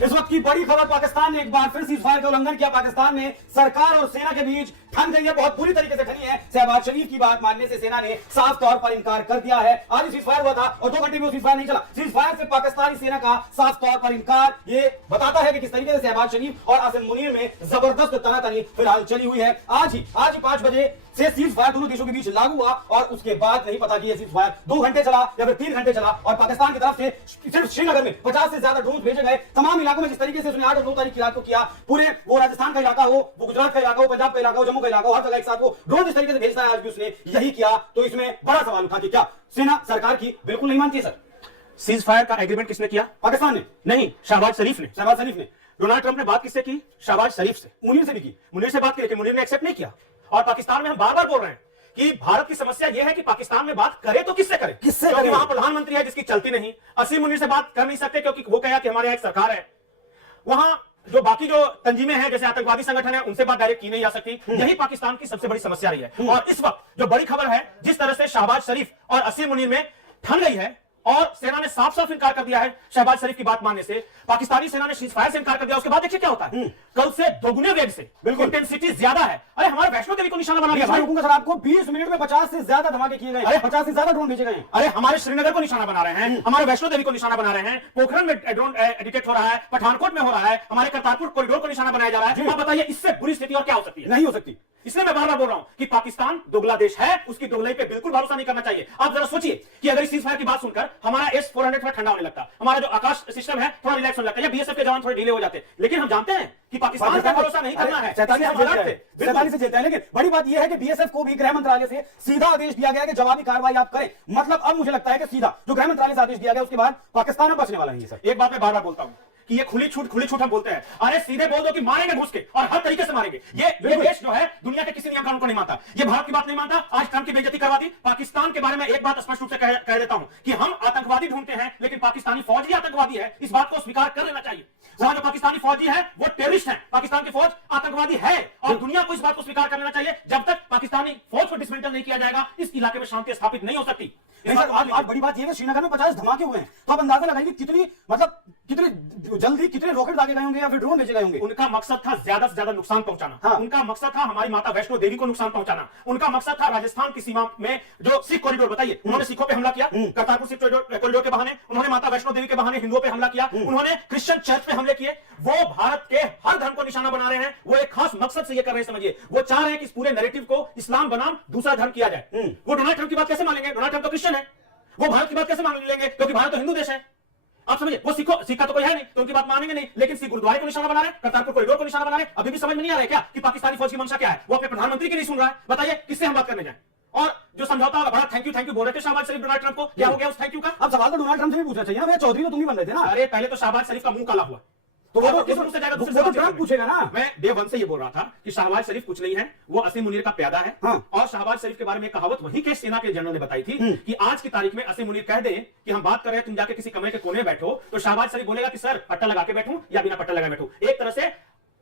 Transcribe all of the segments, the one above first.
इस वक्त की बड़ी खबर, पाकिस्तान ने एक बार फिर सीज फायर का उल्लंघन किया। पाकिस्तान ने सरकार और सेना के बीच ठन गई है, बहुत बुरी तरीके से ठनी है। शहबाज शरीफ की बात मानने से सेना ने साफ तौर पर इनकार कर दिया है। आज सीज फायर हुआ था और 2 घंटे में सीज फायर नहीं चला। सीज फायर से पाकिस्तानी सेना का साफ तौर पर इनकार, ये बताता है कि किस तरीके से शहबाज शरीफ और आसिम मुनीर में जबरदस्त तनातनी फिलहाल चली हुई है। आज ही 5 बजे से सीज फायर दोनों देशों के बीच लागू हुआ और उसके बाद नहीं पता कि यह सीज फायर 2 घंटे चला या फिर 3 घंटे चला। और पाकिस्तान की तरफ से सिर्फ श्रीनगर में 50 से ज्यादा ड्रोन भेजे गए। तमाम इलाकों में जिस तरीके से उसने 8 और 9 तारीख की रात को किया, पूरे वो राजस्थान का इलाका हो, वो गुजरात का इलाका हो, पंजाब का इलाका हो, जम्मू का इलाका हो, हर जगह एक साथ वो ड्रोन जिस तरीके से भेजता है, आज भी उसने यही किया। तो इसमें बड़ा सवाल उठा कि क्या सेना सरकार की बिल्कुल नहीं मानती है? सर, सीज फायर का एग्रीमेंट किसने किया? पाकिस्तान ने नहीं, शहबाज शरीफ ने। शहबाज शरीफ ने। डोनाल्ड ट्रंप ने बात किससे की? शहबाज शरीफ से। मुनीर से भी की। मुनीर से बात की, लेकिन मुनीर ने एक्सेप्ट नहीं किया। और पाकिस्तान में हम बार बार बोल रहे हैं कि भारत की समस्या यह है कि पाकिस्तान में बात करे तो किससे करे? क्योंकि वहां प्रधानमंत्री है जिसकी चलती नहीं। असीम मुनीर से बात कर नहीं सकते क्योंकि वो कहा कि हमारे यहां एक सरकार है। वहां जो बाकी जो तंजीमें हैं, जैसे आतंकवादी संगठन है, उनसे बात डायरेक्ट की नहीं जा सकती। यही पाकिस्तान की सबसे बड़ी समस्या रही है। और इस वक्त जो बड़ी खबर है, जिस तरह से शहबाज शरीफ और असीम मुनीर में ठन गई है और सेना ने साफ साफ इनकार कर दिया है शहबाज शरीफ की बात मानने से, पाकिस्तानी सेना ने सीज फायर से इनकार कर दिया। उसके बाद देखिए क्या होता है, कल से दोगुने वेग से, बिल्कुल इंटेंसिटी ज्यादा है। अरे हमारे वैष्णो देवी को निशाना बना दिया भाई। सर, आपको 20 मिनट में 50 से ज्यादा धमाके किए गए। अरे 50 से ज्यादा ड्रोन भेजे गए। अरे हमारे श्रीनगर को निशाना बना रहे हैं, हमारे वैष्णो देवी को निशाना बना रहे हैं, पोखरण में ड्रोन डिटेक्ट हो रहा है, पठानकोट में हो रहा है, हमारे करतारपुर कॉरिडोर को निशाना बनाया जा रहा है। आप बताइए इससे बुरी स्थिति और क्या हो सकती है? नहीं हो सकती। इसलिए मैं बार बार बोल रहा हूं कि पाकिस्तान दोगला देश है, उसकी दोगलाई पे बिल्कुल भरोसा नहीं करना चाहिए। आप जरा सोचिए कि अगर इस सीज फायर की बात सुनकर हमारा S-400 थोड़ा ठंडा होने लगता, हमारा जो आकाश सिस्टम है थोड़ा रिलैक्स होने लगता, या बीएसएफ के जवान थोड़े ढीले हो जाते, लेकिन हम जानते हैं कि पाकिस्तान पे भरोसा नहीं करना है। 47 से जेलता है। लेकिन बड़ी बात यह है कि बीएसएफ को भी गृह मंत्रालय से सीधा आदेश दिया गया कि जवाबी कार्रवाई आप करें। मतलब अब मुझे लगता है कि सीधा जो गृह मंत्रालय से आदेश दिया गया उसके बाद पाकिस्तान अब बचने वाला नहीं है। सर, एक बात मैं बार बार बोलता हूं कि ये खुली छूट हम बोलते हैं। अरे सीधे बोल दो कि मारेंगे घुस के और हर तरीके से मारेंगे। ये देश जो है दुनिया के किसी नियम कानून को नहीं मानता। ये भारत की बात नहीं मानता। आज ट्रंप की बेइज्जती करवा दी। पाकिस्तान के बारे में एक बात स्पष्ट रूप से कह देता हूं कि हम आतंकवादी ढूंढते हैं, लेकिन पाकिस्तानी फौज ही आतंकवादी है। इस बात को स्वीकार कर लेना चाहिए। वहां जो पाकिस्तानी फौजी है वो टेररिस्ट है, पाकिस्तान की फौज आतंकवादी है और दुनिया को इस बात को स्वीकार कर लेना चाहिए। जब तक पाकिस्तानी फौज को डिसमेंटल नहीं किया जाएगा, इस इलाके में शांति स्थापित नहीं हो सकती। आज बड़ी बात यह है कि श्रीनगर में 50 धमाके हुए हैं, तो आप अंदाजा लगाएंगे कितनी जल्दी कितने रॉकेट दागे गए होंगे या फिर ड्रोन भेजे गए होंगे। उनका मकसद था ज्यादा से ज्यादा नुकसान पहुंचाना। हाँ। उनका मकसद था हमारी माता वैष्णो देवी को नुकसान पहुंचाना। उनका मकसद था राजस्थान की सीमा में जो सिख कॉरिडोर, बताइए उन्होंने सिखों पे हमला किया, करतारपुर सिख कॉरिडोर के बहाने, उन्होंने माता वैष्णो देवी के बहाने हिंदुओं पे हमला किया, उन्होंने क्रिश्चियन चर्च पे हमले किए। वो भारत के हर धर्म को निशाना बना रहे हैं। वो एक खास मकसद से ये कर रहे हैं, समझिए। वो चाह रहे हैं कि इस पूरे नैरेटिव को इस्लाम बनाम दूसरा धर्म किया जाए। वो डोनाल्ड ट्रंप की बात कैसे मानेंगे? डोनाल्ड ट्रंप तो क्रिश्चियन है। वो भारत की बात कैसे मान लेंगे? क्योंकि भारत तो हिंदू देश है। आप समझिए, वो सिख का तो कोई है नहीं, तो उनकी बात मानेंगे नहीं। लेकिन सिख गुरुद्वारे को निशाना बना रहे, करतारपुर कॉरिडोर को निशाना बना रहे। अभी भी समझ में नहीं आ रहा है क्या कि पाकिस्तानी फौज की मंशा क्या है? वो अपने प्रधानमंत्री की नहीं सुन रहा है। बताइए किससे हम बात करने जाए? और जो समझौता होगा, बड़ा थैंक यू बोल रहे थे शहबाज शरीफ डोनाल्ड ट्रंप को, क्या हो गया उस थैंक यू का? अब सवाल तो डोनाल्ड ट्रंप से भी पूछना चाहिए ना। चौधरी तो तुम ही बन रहे थे ना। अरे पहले तो शहबाज शरीफ का मुंह काला हुआ, तो वो तो ट्रंप पूछेगा ना। मैं डे 1 से ये बोल रहा था कि शहबाज शरीफ कुछ नहीं है, वो असीम मुनीर का प्यादा है। हाँ। और शहबाज शरीफ के बारे में कहावत वही के सेना के जनरल ने बताई थी कि आज की तारीख में असीम मुनीर कह दे कि हम बात कर रहे हैं, तुम जाके किसी कमरे के कोने में बैठो, तो शहबाज शरीफ बोलेगा कि सर पट्टा लगा के बैठूं या बिना पट्टा लगाए बैठूं। एक तरह से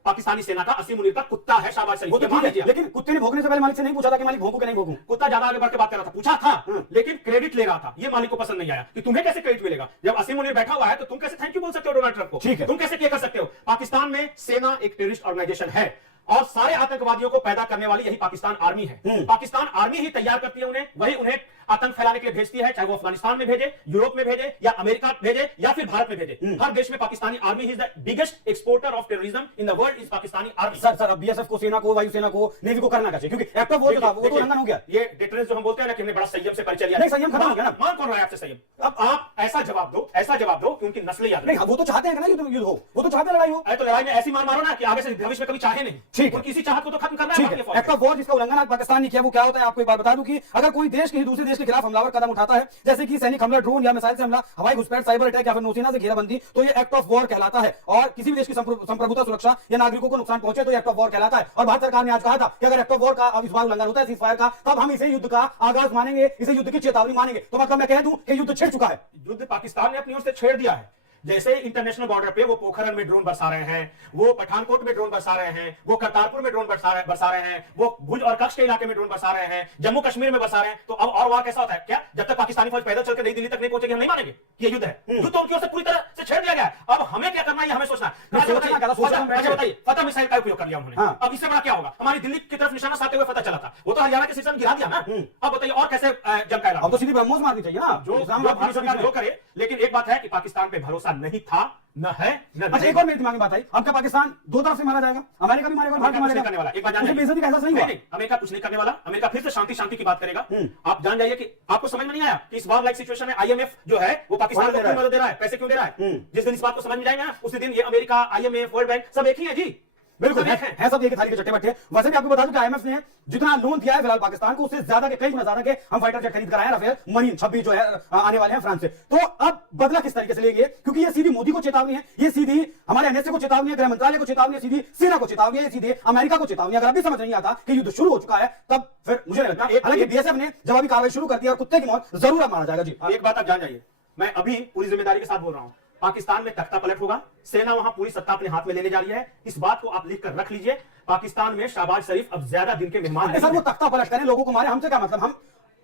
पाकिस्तानी सेना का असीम मुनीर का कुत्ता है शहबाज शरीफ। वो तो ठीक है, लेकिन कुत्ते ने भौंकने से पहले मालिक से नहीं पूछा था कि मालिक भौंकू कि नहीं भौंकू। कुत्ता ज्यादा आगे बढ़ के बात कर रहा था, पूछा था, लेकिन क्रेडिट ले रहा था। ये मालिक को पसंद नहीं आया कि तुम्हें कैसे क्रेडिट मिलेगा जब असीम मुनीर बैठा हुआ है, तो तुम कैसे थैंक यू बोल सकते हो डोनाल्ड ट्रंप को? ठीक है। तुम कैसे क्या कर सकते हो? पाकिस्तान में सेना एक टेररिस्ट ऑर्गेनाइजेशन है और सारे आतंकवादियों को पैदा करने वाली यही पाकिस्तान आर्मी है। पाकिस्तान आर्मी ही तैयार करती है उन्हें, वही उन्हें आतंक फैलाने के लिए भेजती है, चाहे वो अफगानिस्तान में भेजे, यूरोप में भेजे, या अमेरिका भेजे, या फिर भारत में भेजे। हर देश में Pakistani army is the biggest exporter of terrorism in the world is Pakistani army. Sir अब बीएसएफ को, सेना को, वायुसेना को, नेवी को करना चाहिए, क्योंकि एक्ट ऑफ वॉर जो था वो तो उल्लंघन हो गया। ये डिटरेंस जो हम बोलते हैं ना कि हमने बड़ा संयम से परिचय लिया। नहीं, संयम खत्म हो गया ना। मान कौन रहा है आपसे संयम? अब आप ऐसा जवाब दो कि उनकी नस्लें याद नहीं, वो तो चाहते हैं ना युद्ध हो, वो तो चाहते हैं लड़ाई हो। तो लड़ाई में ऐसी मार मारो ना कि आगे से भविष्य में कभी चाहे नहीं। ठीक है, किसी चाहत को तो खत्म करना है। एक्ट ऑफ वॉर जिसका उल्लंघन आज पाकिस्तान ने किया, वो क्या होता है आपको एक बात बता दूं कि अगर कोई देश किसी दूसरे देश के खिलाफ हमलावर कदम उठाता है, जैसे कि सैनिक हमला, ड्रोन या मिसाइल से हमला, हवाई घुसपैठ, साइबर अटैक या फिर नौसेना से घेराबंदी, तो ये एक्ट ऑफ वॉर कहलाता है। और किसी भी देश की संप्रभुता, सुरक्षा या नागरिकों को नुकसान पहुंचे तो एक्ट ऑफ वॉर कहलाता है। और भारत सरकार ने आज कहा था कि अगर एक्ट ऑफ वॉर का इस बार उल्लंघन होता है, सीज फायर का, तब हम इसे युद्ध का आगाज मानेंगे, इसे युद्ध की चेतावनी मानेंगे। तो मतलब मैं कह दूं कि युद्ध छिड़ चुका है। युद्ध पाकिस्तान ने अपनी ओर से छेड़ दिया है। जैसे इंटरनेशनल बॉर्डर पे वो पोखरण में ड्रोन बरसा रहे हैं, वो पठानकोट में ड्रोन बरसा रहे हैं, वो करतारपुर में ड्रोन बरसा रहे हैं, वो भुज और कच्छ के इलाके में ड्रोन बरसा रहे हैं, जम्मू कश्मीर में बरसा रहे हैं। तो अब और वार कैसा होता है क्या? जब तक पाकिस्तानी फौज पैदल चलकर नई दिल्ली तक नहीं पहुंचेगी हम नहीं मानेंगे कि ये युद्ध है। युद्ध तो उनकी ओर से पूरी तरह से छेड़ दिया गया है। अब हमें क्या करना है, हमें सोचना है। बताइए, फतह मिसाइल का उपयोग कर लिया उन्होंने, अब इससे बड़ा क्या होगा? हमारी दिल्ली की तरफ निशाना साधते हुए फतह चला था, वो तो हरियाणा के शीर्ष में गिरा दिया ना। अब बताइए और कैसे जंग का ऐलान? अब तो सीधी ब्रह्मोस मारनी चाहिए ना, जो भारत सरकार जो करे। लेकिन एक बात है कि पाकिस्तान पे भरोसा नहीं था, न है, न अच्छा एक और मेरे दिमाग में बात आई, अब क्या पाकिस्तान दो तरफ से मारा जाएगा? अमेरिका भी मारेगा और भारत भी मारेगा? करने वाला एक बात जान जाइए, बेइज्जती का एहसास नहीं हुआ? नहीं, अमेरिका कुछ नहीं करने वाला। अमेरिका फिर से शांति की बात करेगा। आप जान जाइए कि आपको समझ में नहीं आया कि इस वार लाइक सिचुएशन में आईएमएफ जो है वो पाकिस्तान को क्यों मदद दे रहा है, पैसे क्यों दे रहा है। जिस दिन इस बात को समझ में जाएगा ना, उसी दिन ये अमेरिका, आईएमएफ, वर्ल्ड बैंक सब एक ही है जी। बिल्कुल है सब एक थाली के चट्टे बट्टे। वैसे भी आपको बता दूं कि आईएमएफ ने जितना लोन दिया है फिलहाल पाकिस्तान को, उससे ज्यादा के कई गुना ज्यादा के हम फाइटर जेट खरीद कर आए हैं, राफेल मरीन 26 जो है आने वाले हैं फ्रांस से। तो अब बदला किस तरीके से लेंगे, क्योंकि ये सीधी मोदी को चेतावनी है, ये सीधी हमारे एनएसए को चेतावनी है, गृह मंत्रालय को चेतावनी है, सीधी सेना को चेतावनी है, सीधे अमेरिका को चेतावनी है। अगर अभी समझ नहीं आता कि युद्ध शुरू हो चुका है तब फिर मुझे नहीं लगता, हालांकि बीएसएफ ने जवाबी कार्रवाई शुरू कर दी और कुत्ते की मौत जरूर अब मारा जाएगा जी। एक बात आप जान जाइए, मैं अभी पूरी जिम्मेदारी के साथ बोल रहा हूं, पाकिस्तान में तख्ता पलट होगा, सेना वहां पूरी सत्ता अपने हाथ में लेने जा रही है। इस बात को आप लिख कर रख लीजिए। पाकिस्तान में शहबाज शरीफ अब ज्यादा दिन के मेहमान नहीं सर, वो तख्ता पलट करें, लोगों को मारे, हमसे क्या मतलब? हम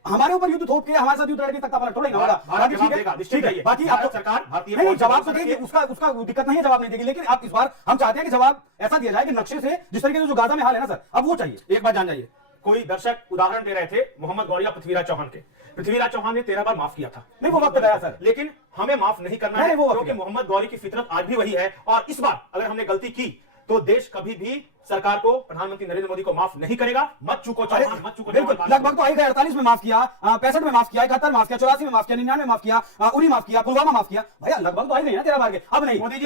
हमारे ऊपर युद्ध थोप के हमारे साथ युद्ध लड़के तख्ता पलट थोड़ा ही ना होगा। ठीक है, बाकी आपको सरकार भारतीय नहीं जवाब तो देगी, उसका दिक्कत नहीं है, जवाब नहीं देगी, लेकिन आप इस बार हम चाहते हैं कि जवाब ऐसा दिया जाए कि नक्शे से, जिस तरीके से जो गाजा में हाल है ना सर, अब वो चाहिए। एक बात जान जाइए, कोई दर्शक उदाहरण दे रहे थे मोहम्मद गौरी या पृथ्वीराज चौहान के। पृथ्वीराज चौहान ने 13 बार माफ किया था, नहीं वो वक्त गया सर, लेकिन हमें माफ नहीं करना है, क्योंकि मोहम्मद गौरी की फितरत आज भी वही है। और इस बार अगर हमने गलती की तो देश कभी भी सरकार को, प्रधानमंत्री नरेंद्र मोदी को माफ नहीं करेगा। मत चूको चौहान, मत चूको। बिल्कुल, लगभग तो आई गए 48 में माफ किया, 65 में माफ किया, 71 माफ किया, 84 में माफ किया, 99 में माफ किया, उरी माफ किया, पुलवामा माफ किया। भैया लगभग तो आई गई ना 13 बार के। अब नहीं मोदी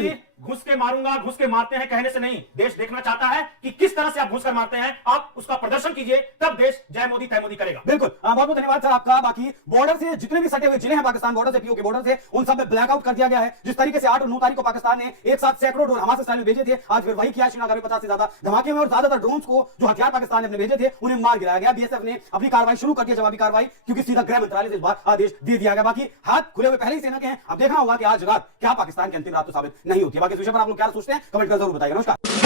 जी, घुस के मारूंगा, घुस के मारते हैं कहने से नहीं, देश देखना चाहता है कि किस तरह से आप घुस कर मारते हैं। आप उसका प्रदर्शन कीजिए, तब देश जय मोदी तय मोदी करेगा। बिल्कुल, बहुत बहुत धन्यवाद सर आपका। बाकी बॉर्डर से जितने भी सटे हुए जिले हैं पाकिस्तान बॉर्डर से, पीओ के बॉर्डर से, उन सब में ब्लैकआउट कर दिया गया है। जिस तरीके से 8 और 9 तारीख को पाकिस्तान ने एक साथ सैकड़ों ड्रोन हमारे स्टाइल में भेजे थे, आज फिर वही किया। श्रीनगर में 50 से ज्यादा धमाके में और ज्यादातर ड्रोन्स को जो हथियार पाकिस्तान ने अपने भेजे थे उन्हें मार गिराया गया। बीएसएफ ने अपनी कार्रवाई शुरू कर दी, जवाबी कार्रवाई, क्योंकि सीधा गृह मंत्रालय से इस बार आदेश दे दिया गया। बाकी हाथ खुले हुए पहले ही सेना के हैं। अब देखना होगा कि आज रात क्या पाकिस्तान की अंतिम रात तो साबित नहीं होती है। बाकी इस विषय पर आप लोग क्या सोचते हैं, कमेंट कर जरूर बताइएगा। नमस्कार।